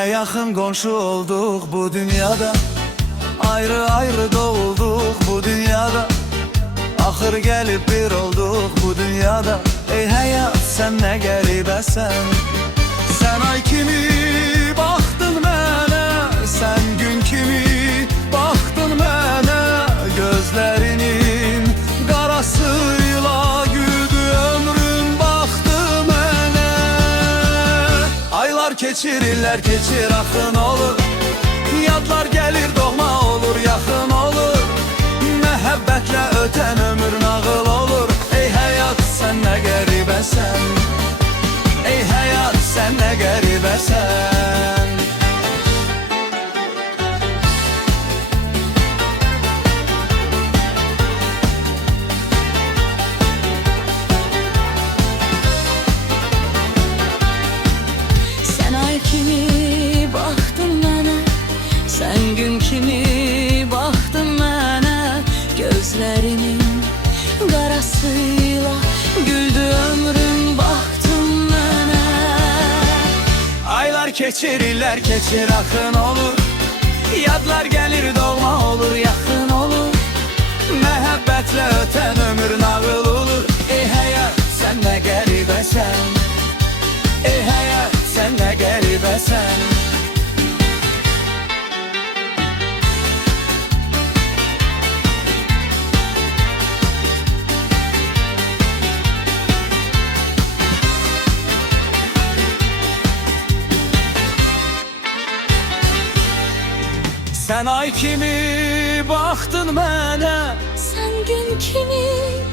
Ne yakın komşu olduk bu dünyada, ayrı ayrı doğulduk bu dünyada. Ahır gelip bir olduk bu dünyada. Ey hayat sen ne garibesen. Sen ay kimi baktın mənə, sen gün kimi baktın mənə. Gözlerinin qarasıyla güldü ömrüm baktı mənə. Aylar keçirirler keçir axın olur, yadlar gelir doğma olur yaxın olur. Məhəbbətlə ötən ömür nağıl olur. Ey həyat sən nə qəribəsən, ey həyat sən nə qəribəsən. Sen ay kimi baktın mənə, sen gün kimi baktın mənə. Gözlerinin qarasıyla güldü ömrüm baktın mənə. Aylar keçirirler keçir axın olur, yadlar gelir doğma olur yaxın olur. Məhəbbətlə ötən ömür nağıl olur. Ey həyat sən nə qəribəsən, ey həyat sən nə qəribəsən. Sen ay kimi baktın mənə, sen gün kimi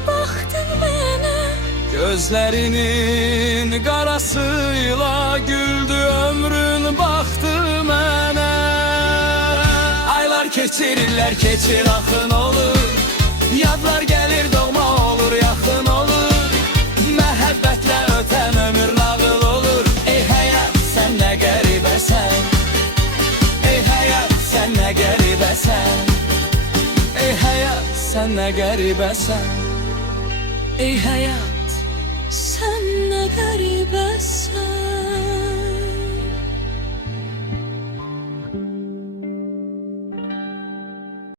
baktın mənə. gözlerinin qarasıyla güldü ömrün baktı mənə. Aylar keçirirler keçir axın olur, yadlar gelir doğma olur yaxın olur. Məhəbbətlə ötən ömür nağıl olur. Ey həyat sən nə qəribəsən, ey həyat sən nə qəribəsən, ey həyat sən nə qəribəsən, Ey hayat sen ne garibesin.